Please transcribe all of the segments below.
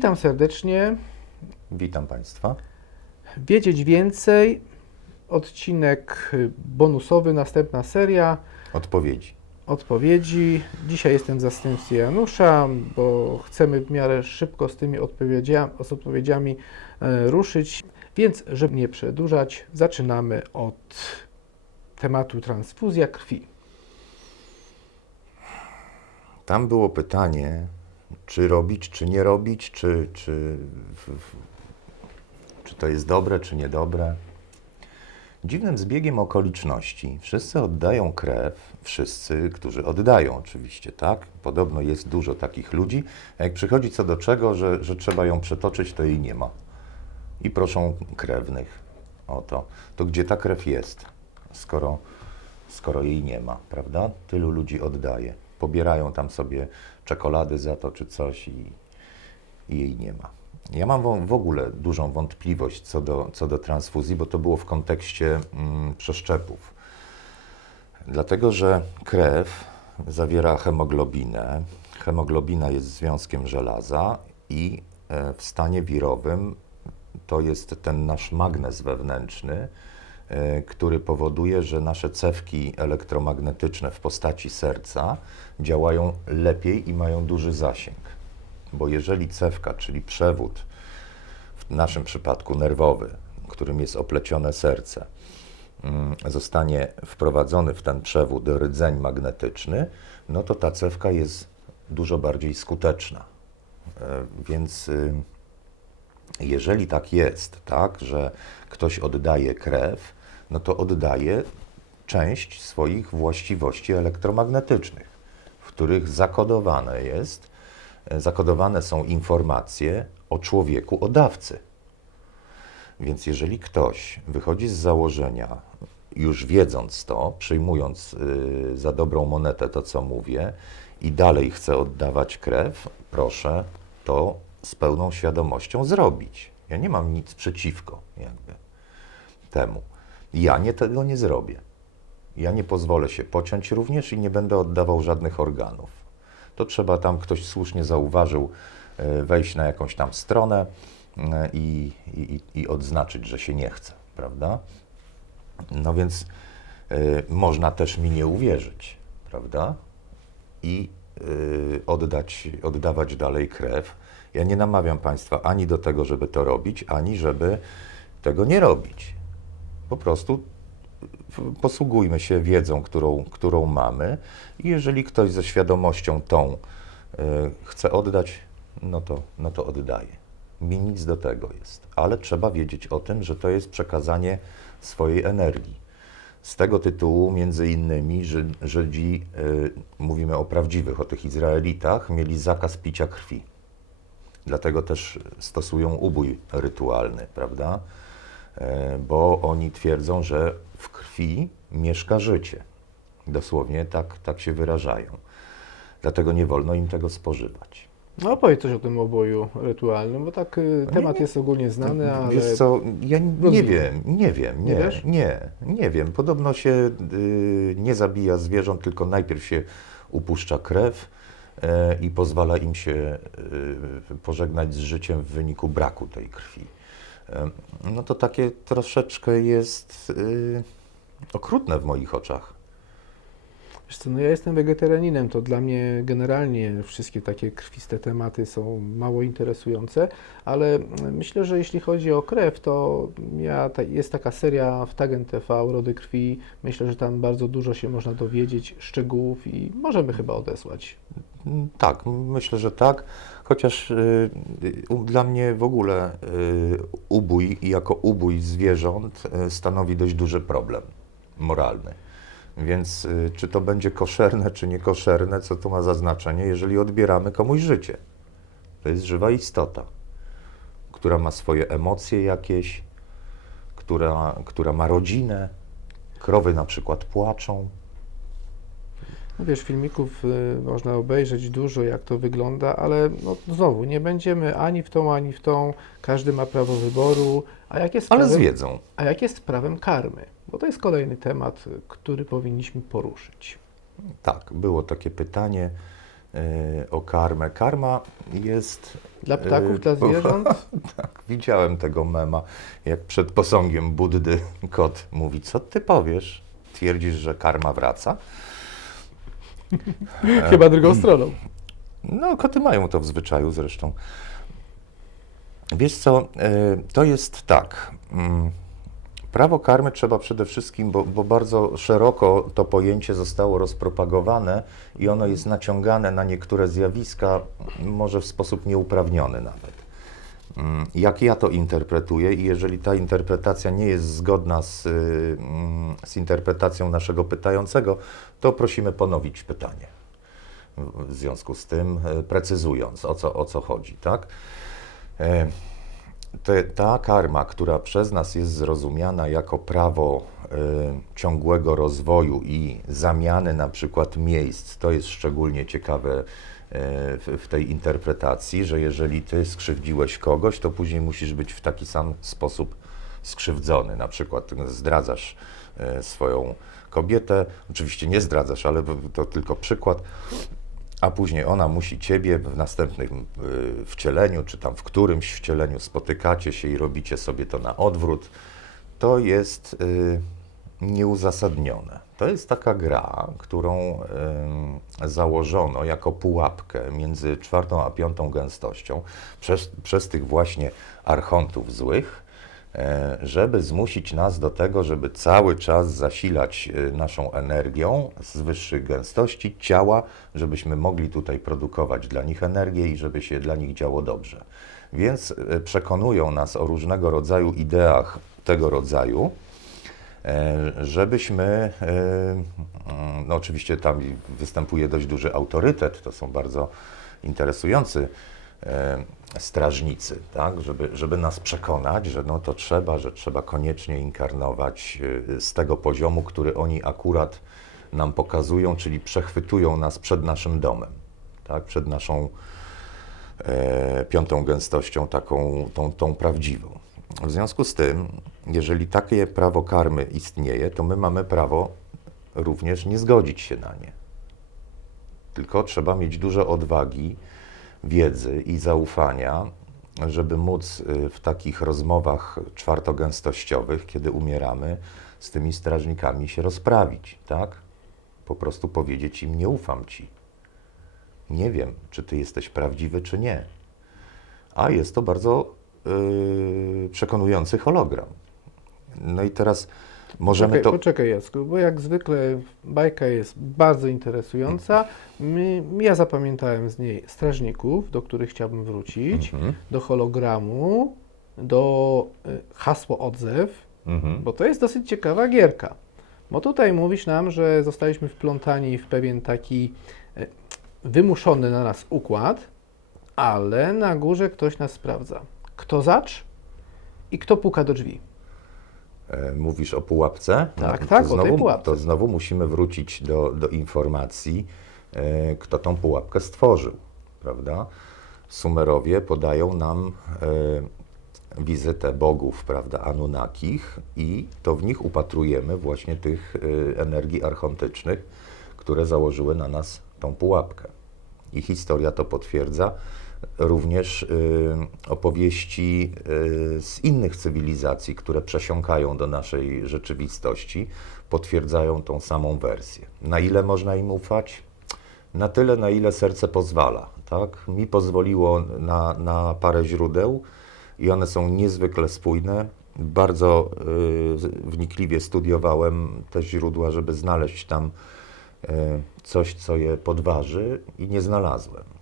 Witam serdecznie. Witam Państwa. Wiedzieć więcej. Odcinek bonusowy, następna seria Odpowiedzi. odpowiedzi. Dzisiaj jestem w zastępstwie Janusza, bo chcemy w miarę szybko z tymi odpowiedziami, z odpowiedziami e, ruszyć. Więc, żeby nie przedłużać, zaczynamy od tematu transfuzja krwi. Tam było pytanie, czy robić, czy nie robić, czy, czy, czy to jest dobre, czy niedobre. Dziwnym zbiegiem okoliczności wszyscy oddają krew, wszyscy, którzy oddają oczywiście, tak? Podobno jest dużo takich ludzi, a jak przychodzi co do czego, że, że trzeba ją przetoczyć, to jej nie ma. I proszą krewnych o to. To gdzie ta krew jest, skoro, skoro jej nie ma, prawda? Tylu ludzi oddaje. Pobierają tam sobie czekolady za to czy coś i, i jej nie ma. Ja mam w ogóle dużą wątpliwość co do, co do transfuzji, bo to było w kontekście mm, przeszczepów. Dlatego, że krew zawiera hemoglobinę. Hemoglobina jest związkiem żelaza i e, w stanie wirowym to jest ten nasz magnes wewnętrzny, który powoduje, że nasze cewki elektromagnetyczne w postaci serca działają lepiej i mają duży zasięg. Bo jeżeli cewka, czyli przewód, w naszym przypadku nerwowy, którym jest oplecione serce, mm, zostanie wprowadzony w ten przewód rdzeń magnetyczny, no to ta cewka jest dużo bardziej skuteczna. E, Więc y, jeżeli tak jest, tak, że ktoś oddaje krew, no to oddaje część swoich właściwości elektromagnetycznych, w których zakodowane jest, e, zakodowane są informacje o człowieku, o dawcy. Więc jeżeli ktoś wychodzi z założenia, już wiedząc to, przyjmując y, za dobrą monetę to, co mówię, i dalej chce oddawać krew, proszę to z pełną świadomością zrobić. Ja nie mam nic przeciwko jakby temu. Ja nie tego nie zrobię. Ja nie pozwolę się pociąć również i nie będę oddawał żadnych organów. To trzeba tam, ktoś słusznie zauważył, e, wejść na jakąś tam stronę e, i, i, i odznaczyć, że się nie chce, prawda? No więc e, można też mi nie uwierzyć, prawda? I y, oddać, oddawać dalej krew. Ja nie namawiam Państwa ani do tego, żeby to robić, ani żeby tego nie robić. Po prostu posługujmy się wiedzą, którą, którą mamy i jeżeli ktoś ze świadomością tą y, chce oddać, no to, no to oddaje. Mi nic do tego jest, ale trzeba wiedzieć o tym, że to jest przekazanie swojej energii. Z tego tytułu, między innymi, Ży- Żydzi, y, mówimy o prawdziwych, o tych Izraelitach, mieli zakaz picia krwi. Dlatego też stosują ubój rytualny, prawda? E, Bo oni twierdzą, że w krwi mieszka życie. Dosłownie tak, tak się wyrażają. Dlatego nie wolno im tego spożywać. No opowiedz coś o tym oboju rytualnym, bo tak y, Nie, temat nie. jest ogólnie znany, ale Wiesz co, ja nie Rozumiem. wiem, nie wiem, Nie nie, nie, nie wiem. Podobno się y, nie zabija zwierząt, tylko najpierw się upuszcza krew e, i pozwala im się y, pożegnać z życiem w wyniku braku tej krwi. No to takie troszeczkę jest y, okrutne w moich oczach. Wiesz co, no ja jestem wegetarianinem, to dla mnie generalnie wszystkie takie krwiste tematy są mało interesujące, ale myślę, że jeśli chodzi o krew, to ja, ta, jest taka seria w Tagen TV, Rody Krwi, myślę, że tam bardzo dużo się można dowiedzieć, szczegółów i możemy chyba odesłać. Tak, myślę, że tak. Chociaż y, dla mnie w ogóle y, ubój jako ubój zwierząt y, stanowi dość duży problem moralny. Więc y, czy to będzie koszerne, czy niekoszerne, co to ma za znaczenie, jeżeli odbieramy komuś życie? To jest żywa istota, która ma swoje emocje jakieś, która, która ma rodzinę. Krowy na przykład płaczą. No wiesz, filmików y, można obejrzeć dużo, jak to wygląda, ale no, znowu, nie będziemy ani w tą, ani w tą, każdy ma prawo wyboru, a jak jest Ale z prawem- wiedzą. A jak jest prawem karmy? Bo to jest kolejny temat, y, który powinniśmy poruszyć. Tak, było takie pytanie e, o karmę. Karma jest Dla ptaków, Yy, dla zwierząt? Tak, widziałem tego mema, jak przed posągiem Buddy kot mówi, co ty powiesz? Twierdzisz, że karma wraca? Chyba drugą stroną. No, koty mają to w zwyczaju zresztą. Wiesz co, e, to jest tak. mm, Prawo karmy trzeba przede wszystkim, bo, bo bardzo szeroko to pojęcie zostało rozpropagowane i ono jest naciągane na niektóre zjawiska, może w sposób nieuprawniony nawet. Mm, Jak ja to interpretuję i jeżeli ta interpretacja nie jest zgodna z, y, mm, z interpretacją naszego pytającego, to prosimy ponowić pytanie. W związku z tym, e, precyzując o co, o co chodzi, tak? E, te, ta karma, która przez nas jest zrozumiana jako prawo e, ciągłego rozwoju i zamiany na przykład miejsc, to jest szczególnie ciekawe w, w tej interpretacji, że jeżeli ty skrzywdziłeś kogoś, to później musisz być w taki sam sposób skrzywdzony. Na przykład zdradzasz e, swoją kobietę, oczywiście nie zdradzasz, ale to tylko przykład, a później ona musi ciebie w następnym y, wcieleniu, czy tam w którymś wcieleniu spotykacie się i robicie sobie to na odwrót, to jest nieuzasadnione. To jest taka gra, którą założono jako pułapkę między czwartą a piątą gęstością przez, przez tych właśnie archontów złych, e, żeby zmusić nas do tego, żeby cały czas zasilać e, naszą energią z wyższych gęstości ciała, żebyśmy mogli tutaj produkować dla nich energię i żeby się dla nich działo dobrze. Więc e, przekonują nas o różnego rodzaju ideach tego rodzaju, żebyśmy, e, no oczywiście tam występuje dość duży autorytet, to są bardzo interesujący e, strażnicy, tak, żeby, żeby nas przekonać, że no to trzeba, że trzeba koniecznie inkarnować e, z tego poziomu, który oni akurat nam pokazują, czyli przechwytują nas przed naszym domem, tak, przed naszą e, piątą gęstością, taką tą, tą prawdziwą. W związku z tym, jeżeli takie prawo karmy istnieje, to my mamy prawo również nie zgodzić się na nie. Tylko trzeba mieć dużo odwagi, wiedzy i zaufania, żeby móc y, w takich rozmowach czwartogęstościowych, kiedy umieramy, z tymi strażnikami się rozprawić, tak? Po prostu powiedzieć im, nie ufam ci. Nie wiem, czy ty jesteś prawdziwy, czy nie. A jest to bardzo przekonujący hologram. No i teraz możemy Poczekaj, to. poczekaj Jacku, bo jak zwykle bajka jest bardzo interesująca. My, ja zapamiętałem z niej strażników, do których chciałbym wrócić, Mhm, do hologramu, do y, hasło odzew, mhm. bo to jest dosyć ciekawa gierka. Bo tutaj mówisz nam, że zostaliśmy wplątani w pewien taki y, wymuszony na nas układ, ale na górze ktoś nas sprawdza. Kto zacz i kto puka do drzwi. E, Mówisz o pułapce? Tak, No, tak, to o tej znowu, pułapce. To znowu musimy wrócić do, do informacji, e, kto tą pułapkę stworzył, prawda? Sumerowie podają nam e, wizytę bogów, prawda, Anunnakich i to w nich upatrujemy właśnie tych energii archontycznych, które założyły na nas tą pułapkę. I historia to potwierdza. Również y, opowieści y, z innych cywilizacji, które przesiąkają do naszej rzeczywistości, potwierdzają tą samą wersję. Na ile można im ufać? Na tyle, na ile serce pozwala. Tak? Mi pozwoliło na, na parę źródeł i one są niezwykle spójne. Bardzo y, wnikliwie studiowałem te źródła, żeby znaleźć tam e, coś, co je podważy i nie znalazłem.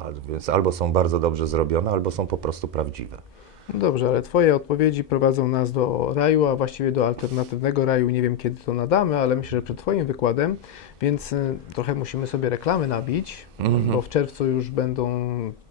A, Więc albo są bardzo dobrze zrobione, albo są po prostu prawdziwe. No Dobrze, ale Twoje odpowiedzi prowadzą nas do raju, a właściwie do alternatywnego raju. Nie wiem, kiedy to nadamy, ale myślę, że przed Twoim wykładem, więc y, trochę musimy sobie reklamy nabić, Mhm. bo w czerwcu już będą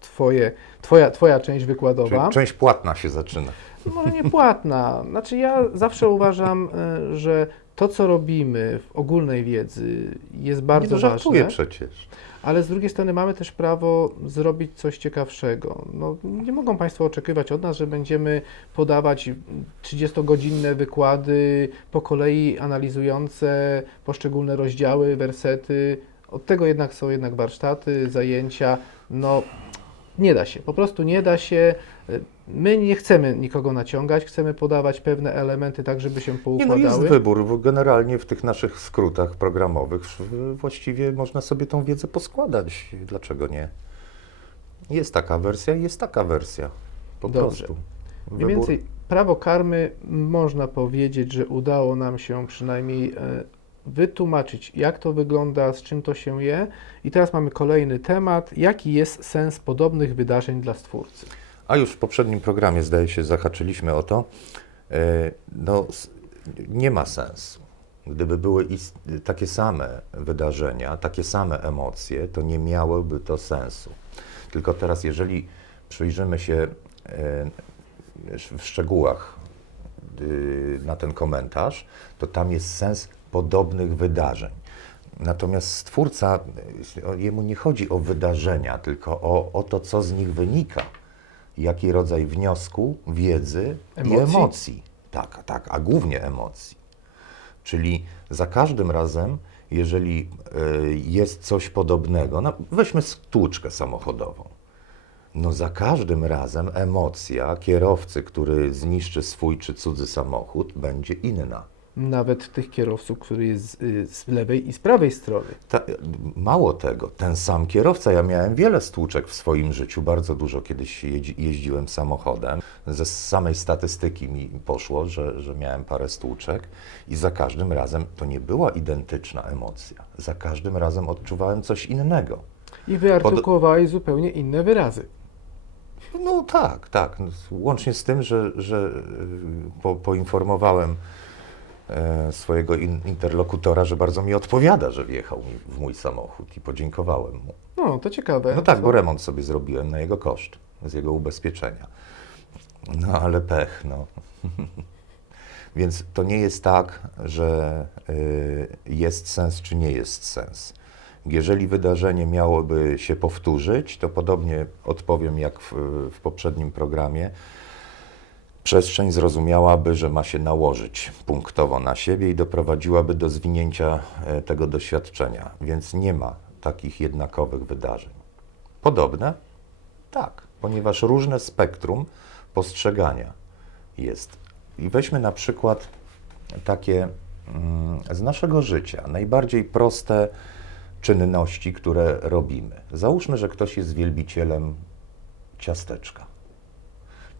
Twoje, twoja, twoja część Czyli wykładowa. część płatna się zaczyna. Może nie płatna. Znaczy ja zawsze uważam, y, że to, co robimy w ogólnej wiedzy jest bardzo nie no, ważne. przecież. Ale z drugiej strony mamy też prawo zrobić coś ciekawszego. No, nie mogą Państwo oczekiwać od nas, że będziemy podawać 30-godzinne wykłady po kolei analizujące poszczególne rozdziały, wersety. Od tego jednak są jednak warsztaty, zajęcia. No, Nie da się, po prostu nie da się. My nie chcemy nikogo naciągać, chcemy podawać pewne elementy tak, żeby się Nie, no poukładały. jest wybór. bo Generalnie w tych naszych skrótach programowych w- właściwie można sobie tą wiedzę poskładać. Dlaczego nie? Jest taka wersja i jest taka wersja. Po Dobrze. prostu. Mniej więcej prawo karmy można powiedzieć, że udało nam się przynajmniej e, wytłumaczyć, jak to wygląda, z czym to się je. I teraz mamy kolejny temat. Jaki jest sens podobnych wydarzeń dla stwórcy? A już w poprzednim programie, zdaje się, zahaczyliśmy o to. E, No, nie ma sensu. Gdyby były takie same wydarzenia, takie same emocje, to nie miałoby to sensu. Tylko teraz, jeżeli przyjrzymy się e, w szczegółach y, na ten komentarz, to tam jest sens podobnych wydarzeń. Natomiast stwórca, y, jemu nie chodzi o wydarzenia, tylko o, o to, co z nich wynika. Jaki rodzaj wniosku, wiedzy i Emocji? emocji. Tak, tak, a głównie emocji. Czyli za każdym razem, jeżeli y, jest coś podobnego, no weźmy stłuczkę samochodową. No za każdym razem emocja kierowcy, który zniszczy swój czy cudzy samochód, będzie inna. Nawet tych kierowców, który jest y, z lewej i z prawej strony. Ta, mało tego, ten sam kierowca, ja miałem wiele stłuczek w swoim życiu, bardzo dużo kiedyś jeździ, jeździłem samochodem. Ze samej statystyki mi poszło, że, że miałem parę stłuczek i za każdym razem to nie była identyczna emocja. Za każdym razem odczuwałem coś innego. I wyartykułowałeś zupełnie inne wyrazy. No tak, tak. No, Łącznie z tym, że, że y, po, poinformowałem swojego in, interlokutora, że bardzo mi odpowiada, że wjechał mi w mój samochód i podziękowałem mu. No, to ciekawe. No tak, bo remont sobie zrobiłem na jego koszt, z jego ubezpieczenia. No ale pech, no. Więc to nie jest tak, że y, jest sens czy nie jest sens. Jeżeli wydarzenie miałoby się powtórzyć, to podobnie odpowiem jak w, w poprzednim programie. Przestrzeń zrozumiałaby, że ma się nałożyć punktowo na siebie i doprowadziłaby do zwinięcia e, tego doświadczenia, więc nie ma takich jednakowych wydarzeń. Podobne? Tak, ponieważ różne spektrum postrzegania jest. I weźmy na przykład takie mm, z naszego życia, najbardziej proste czynności, które robimy. Załóżmy, że ktoś jest wielbicielem ciasteczka.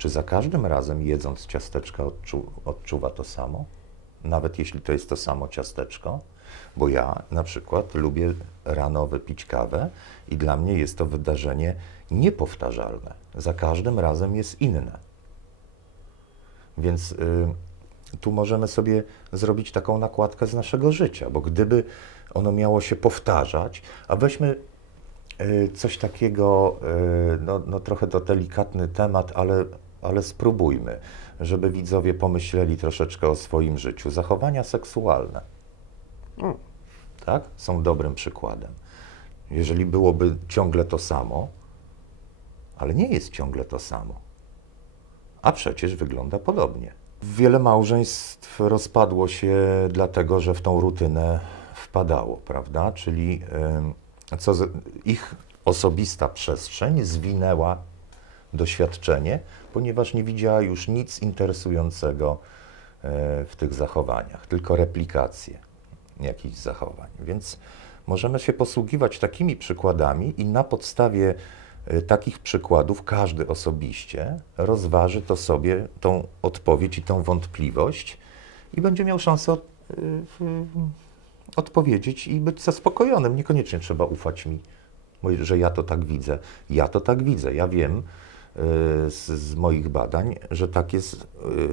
Czy za każdym razem jedząc ciasteczka odczu, odczuwa to samo? Nawet jeśli to jest to samo ciasteczko? Bo ja na przykład lubię rano wypić kawę i dla mnie jest to wydarzenie niepowtarzalne. Za każdym razem jest inne. Więc y, tu możemy sobie zrobić taką nakładkę z naszego życia, bo gdyby ono miało się powtarzać, a weźmy y, coś takiego, y, no, no trochę to delikatny temat, ale, ale spróbujmy, żeby widzowie pomyśleli troszeczkę o swoim życiu. Zachowania seksualne, O, tak, są dobrym przykładem. Jeżeli byłoby ciągle to samo, ale nie jest ciągle to samo, a przecież wygląda podobnie. Wiele małżeństw rozpadło się dlatego, że w tą rutynę wpadało, prawda? Czyli ym, co z, ich osobista przestrzeń zwinęła doświadczenie, ponieważ nie widziała już nic interesującego e, w tych zachowaniach, tylko replikację jakichś zachowań. Więc możemy się posługiwać takimi przykładami i na podstawie e, takich przykładów każdy osobiście rozważy to sobie tą odpowiedź i tą wątpliwość i będzie miał szansę od, y, w- odpowiedzieć i być zaspokojonym. Niekoniecznie trzeba ufać mi, że ja to tak widzę. Ja to tak widzę. Ja wiem y, z, z moich badań, że tak jest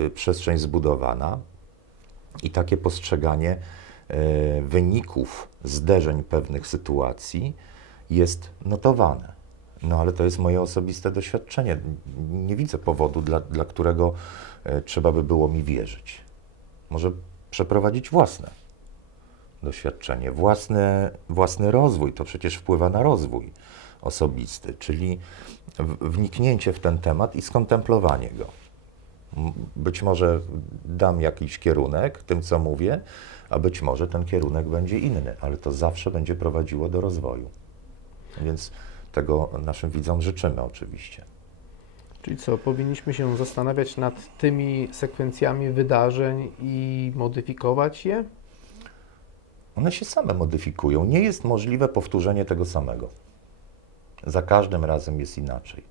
y, przestrzeń zbudowana i takie postrzeganie e, wyników zderzeń pewnych sytuacji jest notowane. No ale to jest moje osobiste doświadczenie. Nie widzę powodu, dla, dla którego trzeba by było mi wierzyć. Może przeprowadzić własne doświadczenie, własne, własny rozwój. To przecież wpływa na rozwój osobisty, czyli wniknięcie w ten temat i skontemplowanie go. Być może dam jakiś kierunek tym, co mówię, a być może ten kierunek będzie inny, ale to zawsze będzie prowadziło do rozwoju. Więc tego naszym widzom życzymy oczywiście. Czyli co, powinniśmy się zastanawiać nad tymi sekwencjami wydarzeń i modyfikować je? One się same modyfikują. Nie jest możliwe powtórzenie tego samego. Za każdym razem jest inaczej.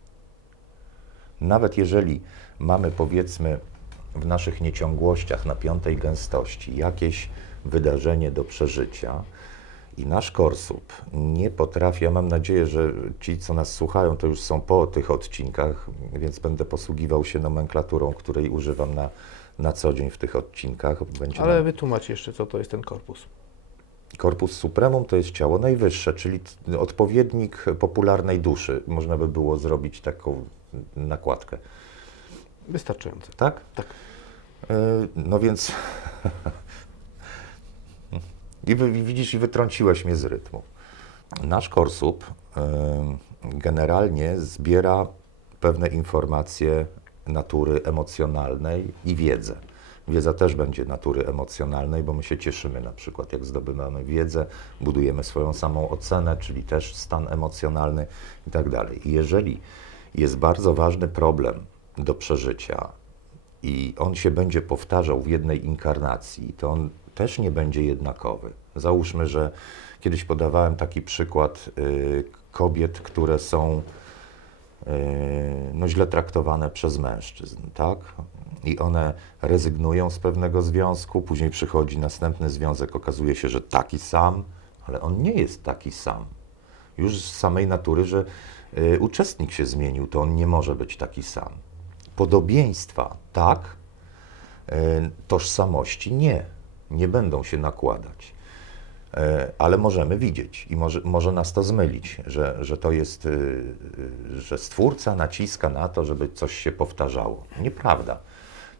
Nawet jeżeli mamy, powiedzmy, w naszych nieciągłościach na piątej gęstości jakieś wydarzenie do przeżycia i nasz korsub nie potrafi, ja mam nadzieję, że ci, co nas słuchają, to już są po tych odcinkach, więc będę posługiwał się nomenklaturą, której używam na, na co dzień w tych odcinkach. Będzie Ale nam- wytłumacz jeszcze, co to jest ten korpus. Korpus supremum to jest ciało najwyższe, czyli odpowiednik popularnej duszy. Można by było zrobić taką nakładkę, Wystarczające. tak? Tak. E, No więc. I widzisz, i wytrąciłeś mnie z rytmu. Nasz korsup em, generalnie zbiera pewne informacje natury emocjonalnej i wiedzę. Wiedza też będzie natury emocjonalnej, bo my się cieszymy na przykład, jak zdobywamy wiedzę, budujemy swoją samą ocenę, czyli też stan emocjonalny i tak dalej. I jeżeli jest bardzo ważny problem do przeżycia i on się będzie powtarzał w jednej inkarnacji, to on też nie będzie jednakowy. Załóżmy, że kiedyś podawałem taki przykład y, kobiet, które są y, no, źle traktowane przez mężczyzn, tak? I one rezygnują z pewnego związku, później przychodzi następny związek, okazuje się, że taki sam, ale on nie jest taki sam. Już z samej natury, że y, uczestnik się zmienił, to on nie może być taki sam. Podobieństwa tak, y, tożsamości nie, nie będą się nakładać. E, ale możemy widzieć i może, może nas to zmylić, że, że to jest, y, y, że Stwórca naciska na to, żeby coś się powtarzało. Nieprawda.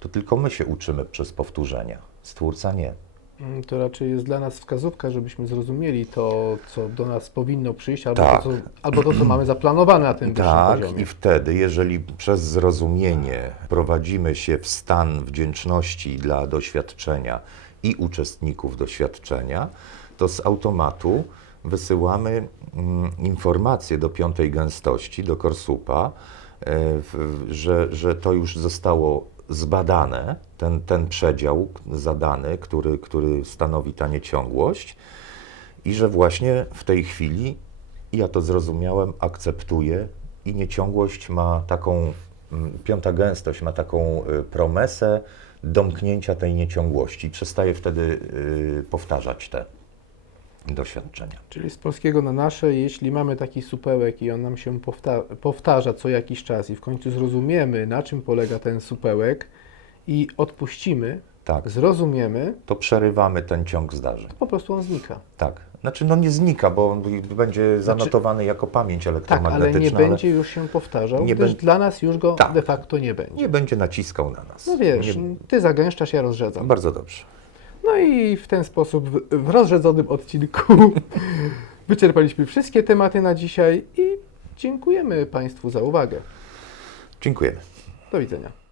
To tylko my się uczymy przez powtórzenia. Stwórca nie. Mm, To raczej jest dla nas wskazówka, żebyśmy zrozumieli to, co do nas powinno przyjść, albo, Tak. to, co, albo to, co mamy zaplanowane na tym Tak, poziomie. i wtedy, jeżeli przez zrozumienie prowadzimy się w stan wdzięczności dla doświadczenia i uczestników doświadczenia, to z automatu wysyłamy mm, informacje do piątej gęstości, do Korsupa, e, że, że to już zostało zbadane, ten, ten przedział zadany, który, który stanowi ta nieciągłość, i że właśnie w tej chwili ja to zrozumiałem, akceptuję i nieciągłość ma taką, mm, piąta gęstość ma taką y, promesę domknięcia tej nieciągłości. Przestaje wtedy y, powtarzać te doświadczenia. Czyli z polskiego na nasze, jeśli mamy taki supełek i on nam się powta- powtarza co jakiś czas i w końcu zrozumiemy, na czym polega ten supełek i odpuścimy, Tak, zrozumiemy, to przerywamy ten ciąg zdarzeń. to po prostu on znika. Tak. Znaczy, no nie znika, bo on będzie zanotowany jako pamięć Tak, ale elektromagnetyczna, nie będzie już się powtarzał, Nie gdyż dla nas już go Tak. de facto nie będzie. nie będzie naciskał na nas. No wiesz, Nie, ty zagęszczasz, ja rozrzedzam. bardzo dobrze. No i w ten sposób w, w rozrzedzonym odcinku wyczerpaliśmy wszystkie tematy na dzisiaj i dziękujemy Państwu za uwagę. Dziękujemy. Do widzenia.